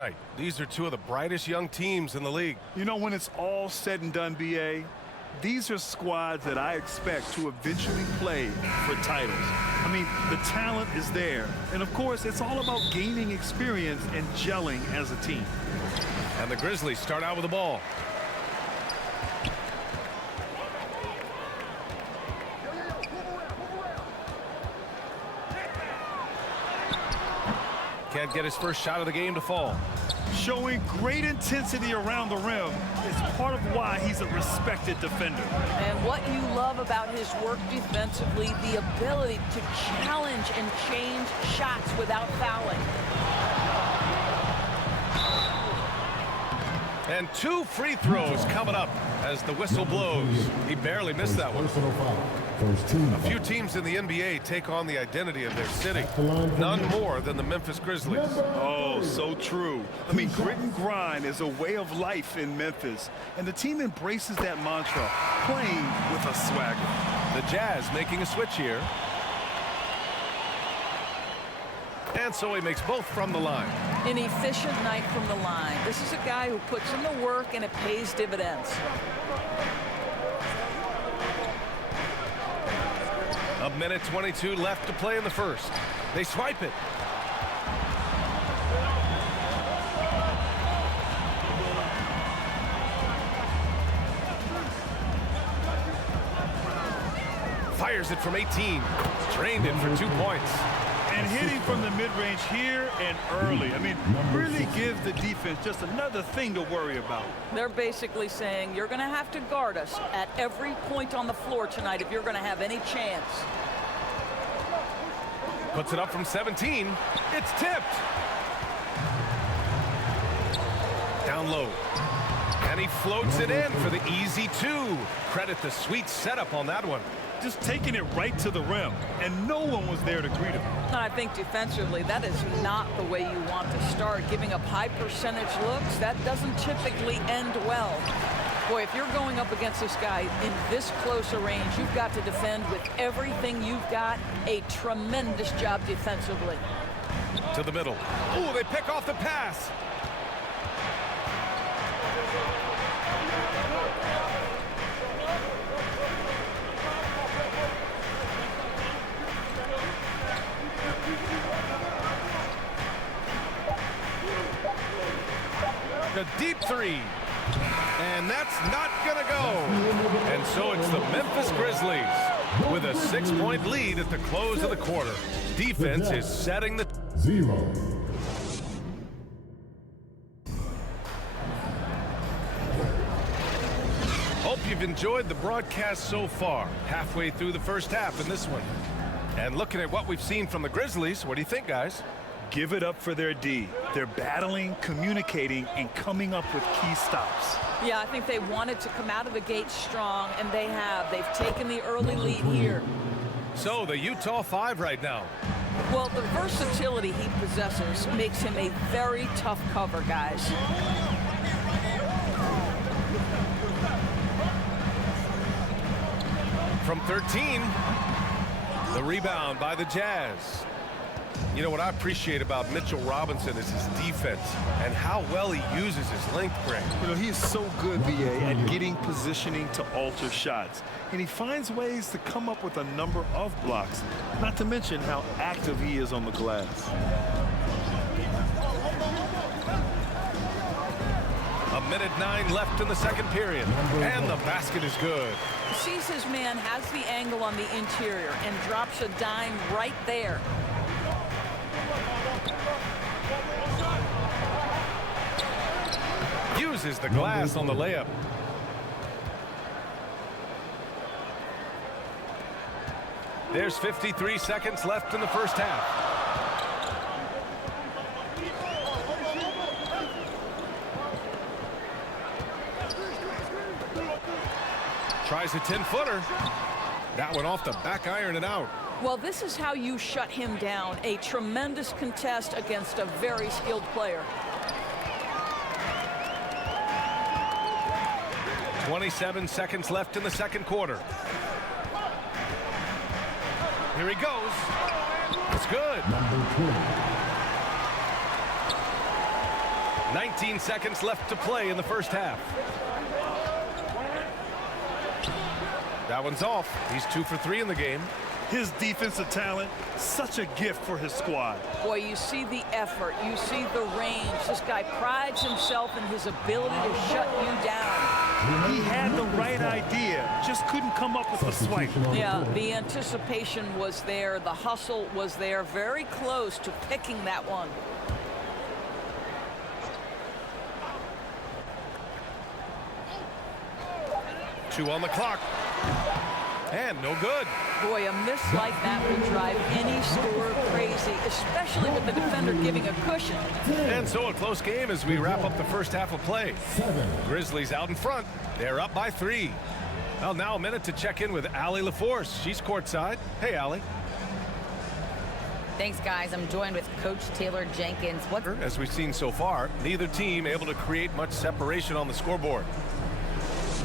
Right. These are two of the brightest young teams in the league. You know, when it's all said and done, B.A., these are squads that I expect to eventually play for titles. I mean, the talent is there. And, of course, it's all about gaining experience and gelling as a team. And the Grizzlies start out with the ball. Can't get his first shot of the game to fall. Showing great intensity around the rim is part of why he's a respected defender. And what you love about his work defensively, the ability to challenge and change shots without fouling. And 2 free throws coming up as the whistle blows. He barely missed that one. A few teams in the NBA take on the identity of their city. None more than the Memphis Grizzlies. Oh, so true. I mean, grit and grind is a way of life in Memphis. And the team embraces that mantra, playing with a swagger. The Jazz making a switch here. And so he makes both from the line. An efficient night from the line. This is a guy who puts in the work and it pays dividends. A minute 22 left to play in the first. They swipe it. Fires it from 18. Drained it for 2 points. And hitting from the mid-range here and early. I mean, really give the defense just another thing to worry about. They're basically saying you're going to have to guard us at every point on the floor tonight if you're going to have any chance. Puts it up from 17. It's tipped. Down low. And he floats it in for the easy 2. Credit the sweet setup on that one. Just taking it right to the rim, and no one was there to greet him. And I think defensively, that is not the way you want to start. Giving up high percentage looks, that doesn't typically end well. Boy, if you're going up against this guy in this close a range, you've got to defend with everything you've got. A tremendous job defensively. To the middle. Ooh, they pick off the pass. A deep 3. And that's not gonna go. And so it's the Memphis Grizzlies with a 6-point lead at the close of the quarter. Defense is setting the 0. Hope you've enjoyed the broadcast so far. Halfway through the first half in this one. And looking at what we've seen from the Grizzlies, what do you think, guys? Give it up for their D. They're battling, communicating, and coming up with key stops. Yeah, I think they wanted to come out of the gate strong, and they have. They've taken the early lead here. So the Utah 5 right now. Well, the versatility he possesses makes him a very tough cover, guys. From 13, the rebound by the Jazz. You know what I appreciate about Mitchell Robinson is his defense and how well he uses his length, Greg. You know, he is so good, B.A., at getting positioning to alter shots. And he finds ways to come up with a number of blocks, not to mention how active he is on the glass. A minute 9 left in the second period. And the basket is good. Sees his man, has the angle on the interior, and drops a dime right there. Uses the glass on the layup. There's 53 seconds left in the first half. Tries a 10-footer. That one off the back iron and out. Well, this is how you shut him down. A tremendous contest against a very skilled player. 27 seconds left in the second quarter. Here he goes. It's good. 19 seconds left to play in the first half. That one's off. He's 2 for 3 in the game. His defensive talent, such a gift for his squad. Boy, you see the effort. You see the range. This guy prides himself in his ability to shut you down. He had the right idea, just couldn't come up with the swipe. Yeah, the anticipation was there. The hustle was there. Very close to picking that one. Two on the clock. And no good. Boy, a miss like that will drive any scorer crazy, especially with the defender giving a cushion. And so a close game as we wrap up the first half of play. Grizzlies out in front. They're up by 3. Well, now a minute to check in with Allie LaForce. She's courtside. Hey, Allie. Thanks, guys. I'm joined with Coach Taylor Jenkins. As we've seen so far, neither team able to create much separation on the scoreboard.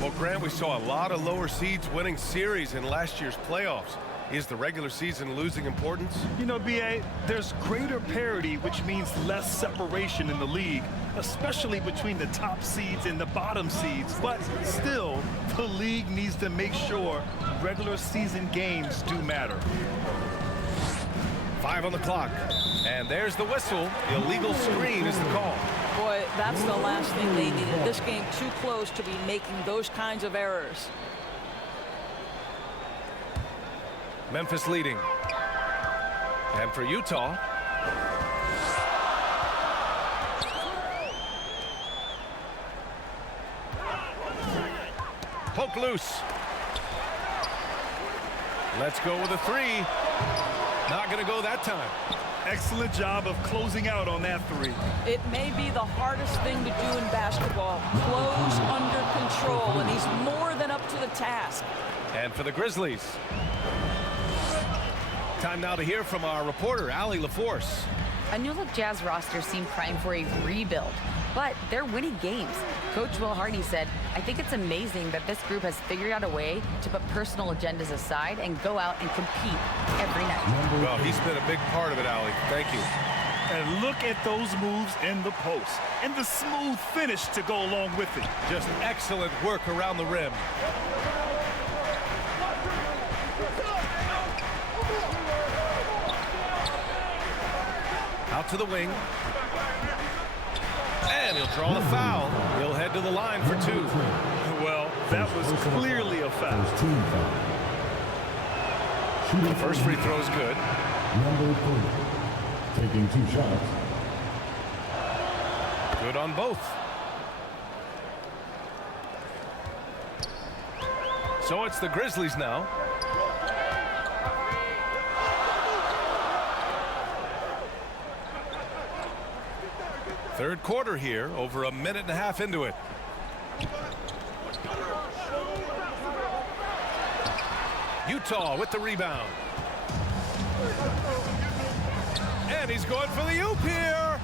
Well, Grant, we saw a lot of lower seeds winning series in last year's playoffs. Is the regular season losing importance? You know, B.A., there's greater parity, which means less separation in the league, especially between the top seeds and the bottom seeds. But still, the league needs to make sure regular season games do matter. 5 on the clock. And there's the whistle. Illegal screen is the call. Boy, that's the last thing they needed. This game too close to be making those kinds of errors. Memphis leading. And for Utah, poke loose. Let's go with a 3. Not going to go that time. Excellent job of closing out on that 3. It may be the hardest thing to do in basketball. Close under control, and he's more than up to the task. And for the Grizzlies. Time now to hear from our reporter, Allie LaForce. A new-look Jazz roster seemed primed for a rebuild, but they're winning games. Coach Will Hardy said, "I think it's amazing that this group has figured out a way to put personal agendas aside and go out and compete every night." Well, he's been a big part of it, Allie. Thank you. And look at those moves in the post and the smooth finish to go along with it. Just excellent work around the rim. Out to the wing. And he'll draw the foul. He'll head to the line for 2. Well, that was clearly a foul. The first free throw is good. Number 3, taking 2 shots. Good on both. So it's the Grizzlies now. Third quarter here, over a minute and a half into it. Utah with the rebound. And he's going for the oop here.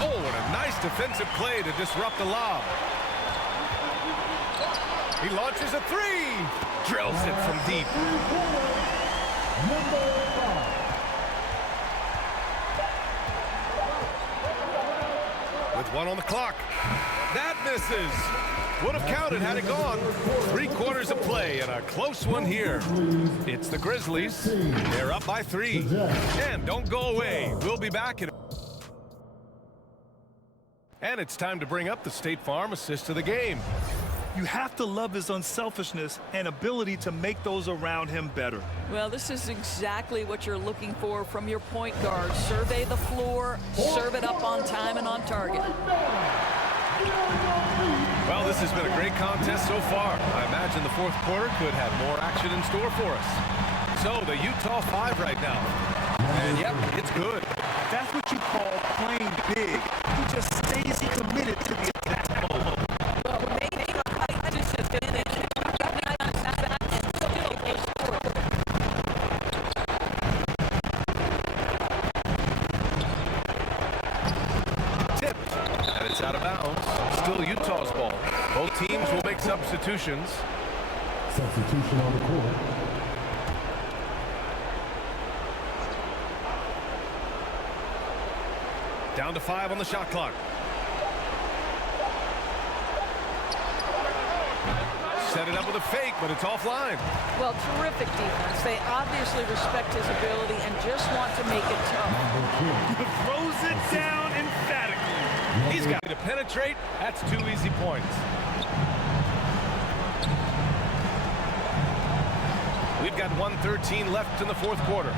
Oh, and a nice defensive play to disrupt the lob. He launches a 3. Drills it from deep. Number 5. With 1 on the clock. That misses. Would have counted had it gone. 3 quarters of play and a close one here. It's the Grizzlies. They're up by 3. And don't go away. We'll be back in. And it's time to bring up the State Farm assist of the game. You have to love his unselfishness and ability to make those around him better. Well, this is exactly what you're looking for from your point guard. Survey the floor, serve it up on time and on target. Well, this has been a great contest so far. I imagine the fourth quarter could have more action in store for us. So the Utah 5 right now. And yep, it's good. That's what you call playing big. He just stays committed to the attack mode. Tipped, and it's out of bounds. Still Utah's ball. Both teams will make substitutions. Substitution on the court. Down to 5 on the shot clock. set it up with a fake, but it's offline. Well, terrific defense. They obviously respect his ability and just want to make it tough. Throws it down emphatically. He's got to penetrate. That's 2 easy points. We've got 1:13 left in the fourth quarter.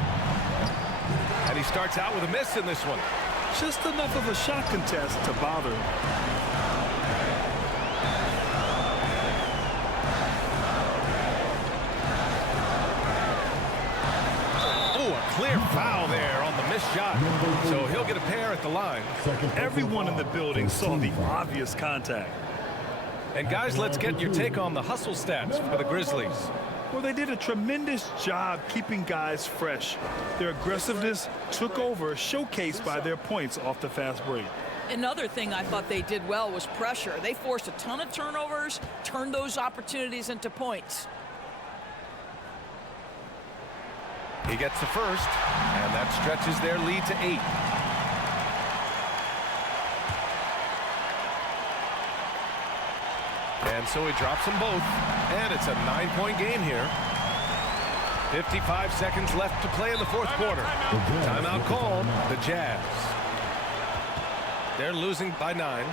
And he starts out with a miss in this one. Just enough of a shot contest to bother him. Oh, a clear foul there on the missed shot. So he'll get a pair at the line. Everyone in the building saw the obvious contact. And guys, let's get your take on the hustle stats for the Grizzlies. Well, they did a tremendous job keeping guys fresh. Their aggressiveness took over, showcased by their points off the fast break. Another thing I thought they did well was pressure. They forced a ton of turnovers, turned those opportunities into points. He gets the first, and that stretches their lead to 8. And so he drops them both, and it's a 9-point game here. 55 seconds left to play in the fourth quarter. Timeout called, the Jazz. They're losing by 9.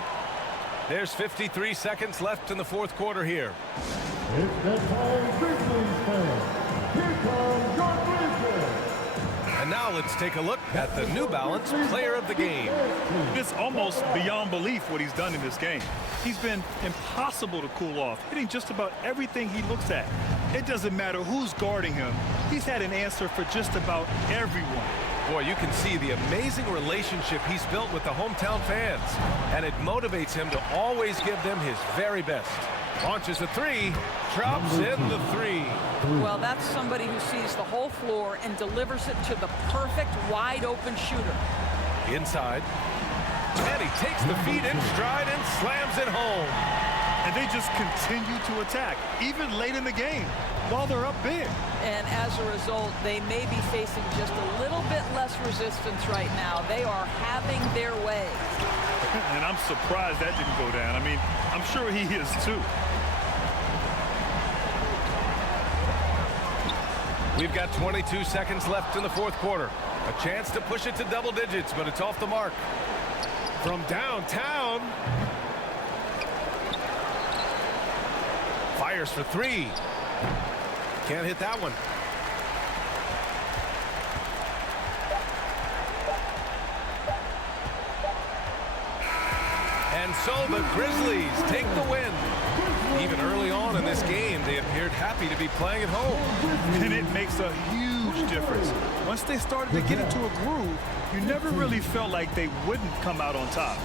There's 53 seconds left in the fourth quarter here. It's that time, Grizzlies fans. Here comes your Grizzlies. And now let's take a look at the New Balance Player of the Game. It's almost beyond belief what he's done in this game. He's been impossible to cool off, hitting just about everything he looks at. It doesn't matter who's guarding him. He's had an answer for just about everyone. Boy, you can see the amazing relationship he's built with the hometown fans, and it motivates him to always give them his very best. Launches a 3, drops in the 3. Well, that's somebody who sees the whole floor and delivers it to the perfect wide-open shooter. Inside. And he takes the feet in stride and slams it home. And they just continue to attack, even late in the game, while they're up big. And as a result, they may be facing just a little bit less resistance right now. They are having their way. And I'm surprised that didn't go down. I mean, I'm sure he is too. We've got 22 seconds left in the fourth quarter. A chance to push it to double digits, but it's off the mark. From downtown. Fires for 3. Can't hit that one. And so the Grizzlies take the win. Even early on in this game, they appeared happy to be playing at home. And it makes a huge difference. Once they started to get into a groove, you never really felt like they wouldn't come out on top.